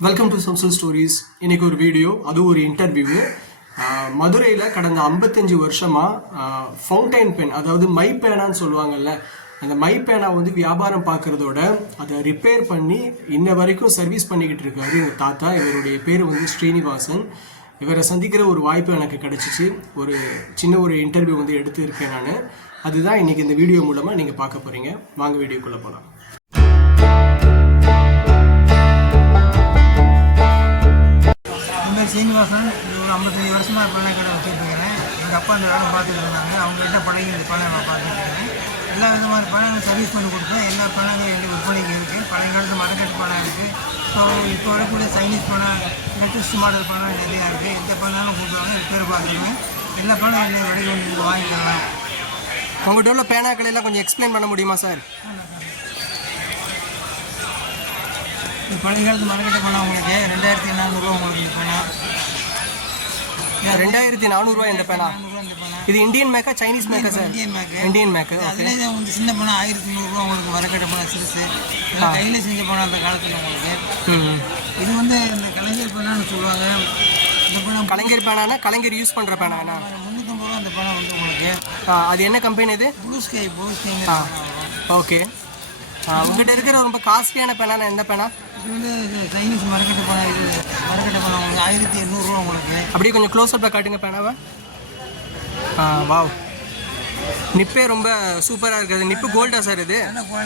Welcome to சம்சல் stories இன்னைக்கு ஒரு video அது ஒரு இன்டர்வியூ மதுரையில் கடந்த ஐம்பத்தஞ்சு வருஷமாக ஃபவுண்டைன் பென் அதாவது மை பேனான்னு சொல்லுவாங்கல்ல அந்த மை பேனா வந்து வியாபாரம் பார்க்குறதோட அதை ரிப்பேர் பண்ணி இன்ன வரைக்கும் சர்வீஸ் பண்ணிக்கிட்டு இருக்காரு எங்கள் தாத்தா. இவருடைய பேர் வந்து ஸ்ரீனிவாசன். இவரை சந்திக்கிற ஒரு வாய்ப்பு எனக்கு கிடைச்சிச்சு. ஒரு சின்ன ஒரு இன்டர்வியூ வந்து எடுத்துருக்கேன் நான். அதுதான் இன்னைக்கு இந்த வீடியோ மூலமாக நீங்கள் பார்க்க போகிறீங்க வாங்க வீடியோக்குள்ளே போகலாம் சீனிவாசன் இது ஒரு ஐம்பத்தஞ்சு வருஷமாக பண்ணை கடை வச்சுருக்கிறேன் எங்கள் அப்பா அந்த வேலை பார்த்துட்டு இருந்தாங்க. அவங்ககிட்ட பழகி இந்த பண்ணை நான் பார்த்துட்டு இருக்கேன் எல்லா விதமான பழங்கள் சர்வீஸ் பண்ணி கொடுத்தேன். எல்லா பழங்களும் எங்கள் விற்பனைக்கு இருக்குது பழைய காலத்து மரக்கட்டு பழம் இருக்குது ஸோ இப்போ வரக்கூடிய சைனீஸ் பழம் லேட்டஸ்ட் மாடல் பழம் நிறையா இருக்குது எந்த பழம்னாலும் கூப்பிடுவாங்க. பேர் பார்த்துருவேன் எல்லா பழம் என்னை வந்து வாங்கிக்கலாம். உங்கள்கிட்ட உள்ள பேனாக்கள் எல்லாம் கொஞ்சம் எக்ஸ்பிளைன் பண்ண முடியுமா சார் இந்த பழைய காலத்து மரக்கட்டை பழம் உங்களுக்கு ரெண்டாயிரத்தி நானூறுரூவா உங்களுக்கு பழம். ரெண்டாயிரத்தி நானூறுரூவா இந்த பேனா நானூறுரூவா இந்த இது இந்தியன் மேக்கா Chinese மேக்கா sir Indian make Indian make okay அதுலேயே தான் வந்து சின்ன பணம் ஆயிரத்தி நூறுரூவா உங்களுக்கு மரக்கட்டை பணம் சிறுசு. இதெல்லாம் கையில் செஞ்ச பணம் அந்த காலத்தில் உங்களுக்கு. ம் இது வந்து இந்த கலைஞர் பணம்னு சொல்லுவாங்க. இந்த பணம் கலைஞர் பேனானா கலைஞர் யூஸ் பண்ணுற பேனாண்ணா முந்நூற்றம்பது ரூபா அந்த பணம் வந்து உங்களுக்கு. அது என்ன கம்பெனி இது? Blue sky blue. பணம் வரும் ஓகே. உங்ககிட்ட இருக்கிற ரொம்ப காஸ்ட்லியான பேனானா எந்த பேனா? இது வந்து சைனீஸ் மரக்கட்டை பணம் இது மரக்கட்டை பணம் உங்களுக்கு ஆயிரத்தி எண்ணூறுரூவா உங்களுக்கு. அப்படியே கொஞ்சம் க்ளோஸ்அப்பில் காட்டுங்க பேனாவை. வாவ். நிப்பே ரொம்ப சூப்பராக இருக்குது. நிப்பு கோல்டா சார் இது.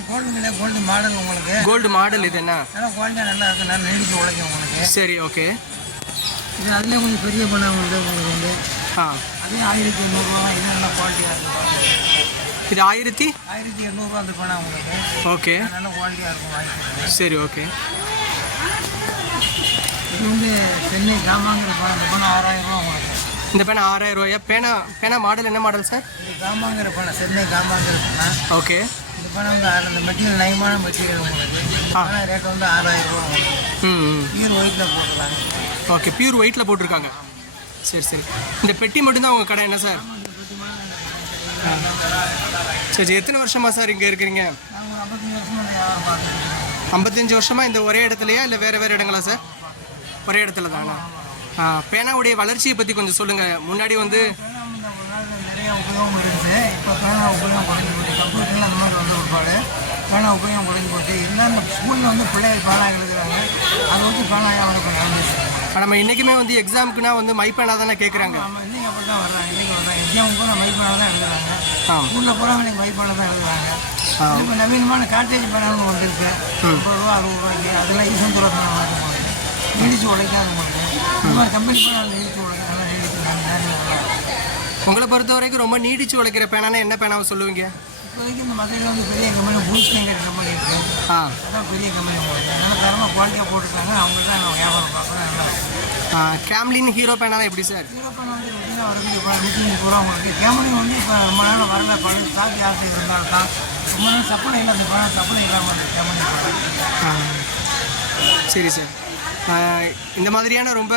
கோல்டு கோல்டு மாடல் உங்களுக்கு. கோல்டு மாடல் இது என்ன? குவாலிட்டியாக நல்லா இருக்கும். நல்லா நீடிச்சு உழைக்கும் உங்களுக்கு. சரி ஓகே இது அதுலேயே கொஞ்சம் பெரிய வந்து உங்களுக்கு வந்து. ஆ. அதே ஆயிரத்தி எண்ணூறுரூவா இது நல்லா குவாலிட்டியாக இருக்கும் இது ஆயிரத்தி? ஆயிரத்தி எண்ணூறுரூவா அந்த பணம் உங்களுக்கு ஓகே. நல்ல குவாலிட்டியாக இருக்கும் சரி ஓகே. இது வந்து சென்னை காமாங்கிற பணம். இந்த பணம் ஆறாயிரம் ரூபா உங்களுக்கு இந்த பேனா ஆறாயிரம் ரூபாயா? பேனா பேனா மாடல் என்ன மாடல் சார் இது காமாங்கிற பணம் சென்னை காமாங்கிற பணம். ஓகே. இந்த பணம் வந்து ஆறு- இந்த மெட்டீரியல் நயமான மெட்டீரியல் உங்களுக்கு. ஆ. பணம் ரேட் வந்து ஆறாயிரம் ரூபா உங்களுக்கு ம் ம். பியூர் ஒயிட்டில் போட்டுருக்காங்க. ஓகே பியூர் ஒயிட்டில் போட்டிருக்காங்க. சரி சரி. இந்த பெட்டி மட்டும்தான் உங்கள் கடை என்ன சார். சரி எத்தனை வருஷமா சார் இங்கே இருக்கிறீங்க? ஐம்பத்தஞ்சு வருஷமா இந்த இந்த ஒரே இடத்துலையா இல்லை வேறு வேறு இடங்களா சார்? ஒரே இடத்துல தானா பேனாவுடைய வளர்ச்சியை பற்றி கொஞ்சம் சொல்லுங்கள் முன்னாடி வந்து நிறைய உபயோகம் இருந்துச்சு இப்போ பேனா உபயோகம் குறைஞ்சி போச்சு கம்ப்யூட்டரில் அந்த மாதிரி வந்து ஒருபாடு பேனா உபயோகம் குறைஞ்சி போச்சு என்ன இந்த ஸ்கூலில் வந்து பிள்ளைகள் பேனா எழுதுறாங்க அதை வந்து பேனா வியாபாரம் இப்போ நடந்துச்சு நம்ம இன்றைக்குமே வந்து எக்ஸாமுக்குனா வந்து மை பேனா தானே கேட்குறாங்க நம்ம வந்து தான் வர்றாங்க இன்னைக்கு வர்றாங்க எக்ஸாம் கூட மைப்பான தான் எழுதுறாங்க ஸ்கூலில் போகிறவங்க இன்னைக்கு மைப்பான தான் எழுதுறாங்க. இப்போ நவீனமான காட்டேஜ் பேனான்னு ஒன்று இருக்கு. ஐம்பது ரூபா அறுபது ரூபாய்க்கு அதெல்லாம் ஈசன் தூரம் வாங்க நீடிச்சு உழைக்காது உங்களுக்கு இந்த மாதிரி கம்பெனி பேனா நீடிச்சு நீடிச்சு நாங்கள் உங்களை பொறுத்த வரைக்கும் ரொம்ப நீடிச்சு உழைக்கிற பேனானா என்ன பேனாவை சொல்லுவீங்க? இப்போதைக்கு இந்த மதுரையில் வந்து பெரிய கம்பெனி பூஸ்டிங்கிற கம்பெனி இருக்குது ஆ. அதான் பெரிய கம்பெனி உங்களுக்கு நல்லா தரமாக குவாலிட்டியாக போட்டுருக்காங்க. அவங்க தான் நான் வியாபாரம் நல்லா கேம்லின் ஹீரோ பேனாலாம் எப்படி சார் ஹீரோ பண்ண வந்து ரொட்டீனாக வரது இப்போ நூற்றி முப்பது ரூபா உங்களுக்கு. வந்து இப்போ ரொம்ப நாள் வரல. பழைய ஸ்டாக் யாருக்கு இருந்தாலும் தான். ரொம்ப நாள் சப்ளை இல்லை. அந்த பணம் சப்ளை இல்லாமல் கேமரா ஆ. சரி சார் இந்த மாதிரியான ரொம்ப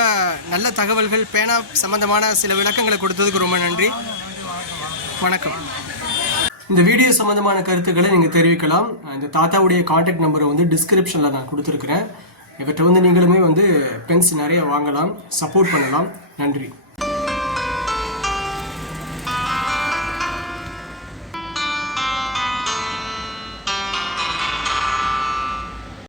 நல்ல தகவல்கள் பேனா சம்பந்தமான சில விளக்கங்களை கொடுத்ததுக்கு ரொம்ப நன்றி. வணக்கம். இந்த வீடியோ சம்பந்தமான கருத்துக்களை நீங்கள் தெரிவிக்கலாம். இந்த தாத்தாவுடைய காண்டாக்ட் நம்பரை வந்து டிஸ்கிரிப்ஷனில் நான் கொடுத்துருக்குறேன். இவற்றை வந்து நீங்களுமே வந்து பென்ஸ் நிறைய வாங்கலாம் சப்போர்ட் பண்ணலாம். நன்றி.